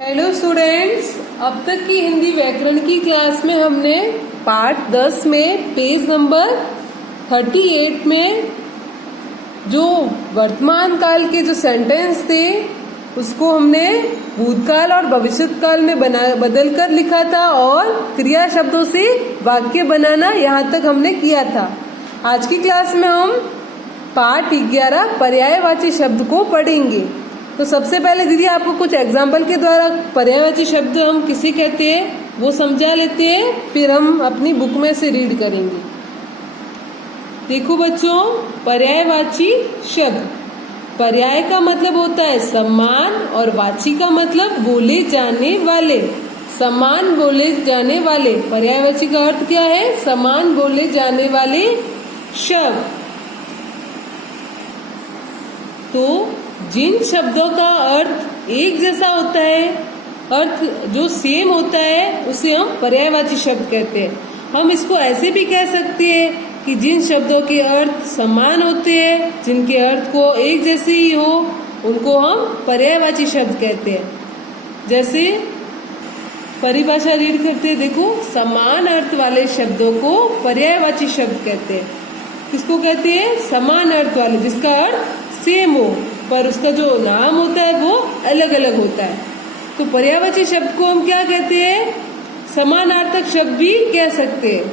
Hello students, अब तक की हिंदी व्याकरण की क्लास में हमने पार्ट 10 में पेज नंबर 38 में जो वर्तमान काल के जो सेंटेंस थे उसको हमने भूतकाल और भविष्यकाल में बदल कर लिखा था और क्रिया शब्दों से वाक्य बनाना यहाँ तक हमने किया था। आज की क्लास में हम पार्ट 11 पर्यायवाची शब्द को पढ़ेंगे। तो सबसे पहले दीदी आपको कुछ एग्जाम्पल के द्वारा पर्यायवाची शब्द हम किसे कहते हैं वो समझा लेते हैं, फिर हम अपनी बुक में से रीड करेंगे। देखो बच्चों, पर्यायवाची शब्द, पर्याय का मतलब होता है समान और वाची का मतलब बोले जाने वाले, समान बोले जाने वाले। पर्यायवाची का अर्थ क्या है? समान बोले जाने वाले शब्द। तो जिन शब्दों का अर्थ एक जैसा होता है, अर्थ जो सेम होता है, उसे हम पर्यायवाची शब्द कहते हैं। हम इसको ऐसे भी कह सकते हैं कि जिन शब्दों के अर्थ समान होते हैं, जिनके अर्थ को एक जैसे ही हो, उनको हम पर्यायवाची शब्द कहते हैं। जैसे परिभाषा रीड करते हैं, देखो, समान अर्थ वाले शब्दों को पर्यायवाची शब्द कहते हैं। किसको कहते हैं? समान अर्थ वाले, जिसका अर्थ सेम हो पर उसका जो नाम होता है वो अलग अलग होता है। तो पर्यायवाची शब्द को हम क्या कहते हैं? समानार्थक शब्द भी कह सकते हैं।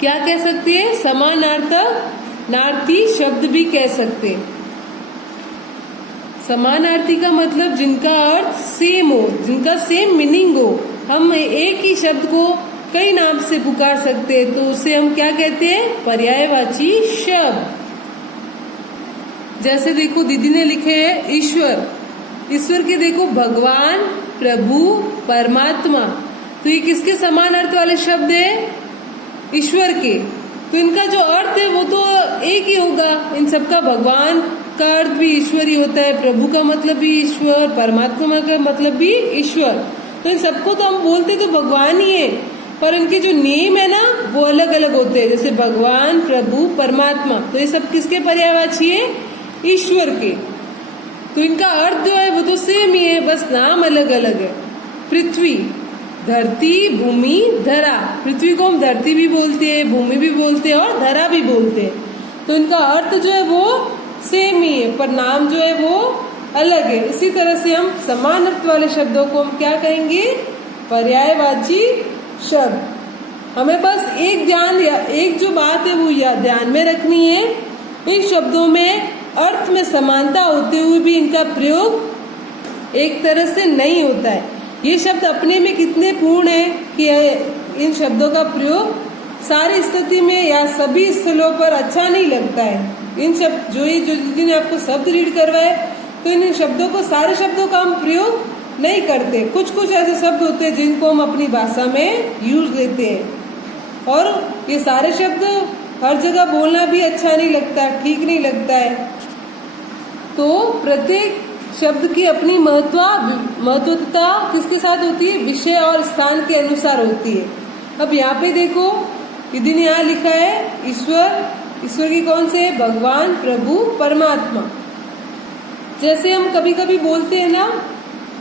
क्या कह सकते हैं? समानार्थक नार्थी शब्द भी कह सकते हैं। समानार्थी का मतलब जिनका अर्थ सेम हो, जिनका सेम मीनिंग हो। हम एक ही शब्द को कई नाम से पुकार सकते हैं, तो उसे हम क्या कहते हैं? पर्यायवाची शब्द। जैसे देखो दीदी ने लिखे है ईश्वर, ईश्वर के देखो भगवान, प्रभु, परमात्मा, तो ये किसके समान अर्थ वाले शब्द है? ईश्वर के। तो इनका जो अर्थ है वो तो एक ही होगा। इन सबका भगवान का अर्थ भी ईश्वर ही होता है, प्रभु का मतलब भी ईश्वर, परमात्मा का मतलब भी ईश्वर। तो इन सबको तो हम बोलते तो भगवान ही है, पर इनके जो नेम है ना वो अलग अलग होते हैं। जैसे भगवान, प्रभु, परमात्मा, तो ये सब किसके पर्यायवाची है? ईश्वर के। तो इनका अर्थ जो है वो तो सेम ही है, बस नाम अलग अलग है। पृथ्वी, धरती, भूमि, धरा। पृथ्वी को हम धरती भी बोलते हैं, भूमि भी बोलते हैं और धरा भी बोलते हैं। तो इनका अर्थ जो है वो सेम ही है, पर नाम जो है वो अलग है। इसी तरह से हम समान अर्थ वाले शब्दों को हम क्या कहेंगे? पर्यायवाची शब्द। हमें बस एक जो बात है वो ध्यान में रखनी है। इन शब्दों में अर्थ में समानता होते हुए भी इनका प्रयोग एक तरह से नहीं होता है। ये शब्द अपने में कितने पूर्ण है कि इन शब्दों का प्रयोग सारी स्थिति में या सभी स्थलों पर अच्छा नहीं लगता है। इन शब्द जो दीदी ने आपको शब्द रीड करवाए, तो इन शब्दों को, सारे शब्दों का हम प्रयोग नहीं करते। कुछ कुछ ऐसे शब्द होते हैं जिनको हम अपनी भाषा में यूज लेते हैं, और ये सारे शब्द हर जगह बोलना भी अच्छा नहीं लगता, ठीक नहीं लगता है। तो प्रत्येक शब्द की अपनी महत्वता किसके साथ होती है? विषय और स्थान के अनुसार होती है। अब यहाँ पे देखो दीदी ने यहाँ लिखा है ईश्वर, ईश्वर की कौन से? भगवान, प्रभु, परमात्मा। जैसे हम कभी कभी बोलते हैं ना,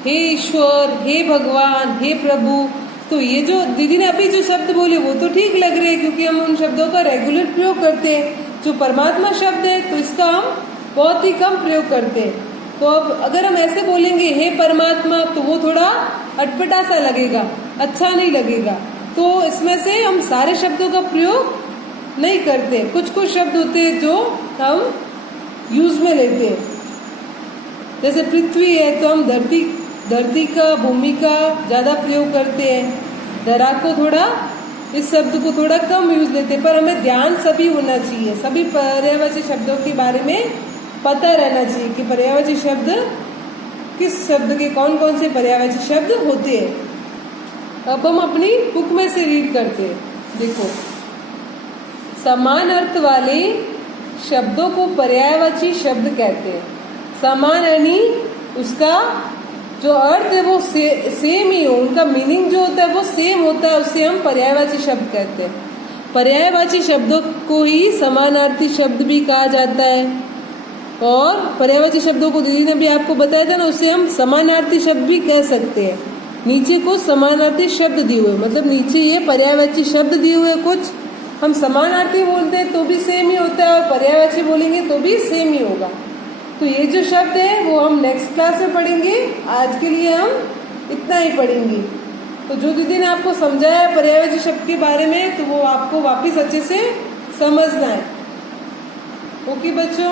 हे ईश्वर, हे भगवान, हे प्रभु, तो ये जो दीदी ने अभी जो शब्द बोले वो तो ठीक लग रहे हैं क्योंकि हम उन शब्दों का रेगुलर प्रयोग करते हैं। जो परमात्मा शब्द है तो इसका हम बहुत ही कम प्रयोग करते हैं। तो अब अगर हम ऐसे बोलेंगे हे परमात्मा, तो वो थोड़ा अटपटा सा लगेगा, अच्छा नहीं लगेगा। तो इसमें से हम सारे शब्दों का प्रयोग नहीं करते। कुछ कुछ शब्द होते हैं जो हम यूज में लेते हैं। जैसे पृथ्वी है तो हम धरती का, भूमि का ज्यादा प्रयोग करते हैं। धरा को थोड़ा, इस शब्द को थोड़ा कम यूज लेते हैं। पर हमें ध्यान सभी होना चाहिए, सभी पर्यायवाची शब्दों के बारे में पता रहना चाहिए कि पर्यायवाची शब्द किस शब्द के कौन कौन से पर्यायवाची शब्द होते हैं। अब हम अपनी बुक में से रीड करते हैं। देखो, समान अर्थ वाले शब्दों को पर्यायवाची शब्द कहते हैं। समान यानी उसका जो अर्थ है वो सेम ही हो, उनका मीनिंग जो होता है वो सेम होता है, उससे हम पर्यायवाची शब्द कहते हैं। पर्यायवाची शब्दों को ही समानार्थी शब्द भी कहा जाता है। और पर्यायवाची शब्दों को दीदी ने भी आपको बताया था ना, उससे हम समानार्थी शब्द भी कह सकते हैं। नीचे को समानार्थी शब्द दिए हुए, मतलब नीचे ये पर्यायवाची शब्द दिए हुए कुछ, हम समानार्थी बोलते हैं तो भी सेम ही होता है और पर्यायवाची बोलेंगे तो भी सेम ही होगा। तो ये जो शब्द है वो हम नेक्स्ट क्लास में पढ़ेंगे। आज के लिए हम इतना ही पढ़ेंगे। तो जो दीदी ने आपको समझाया पर्यायवाची शब्द के बारे में, तो वो आपको वापस अच्छे से समझना है। ओके बच्चों।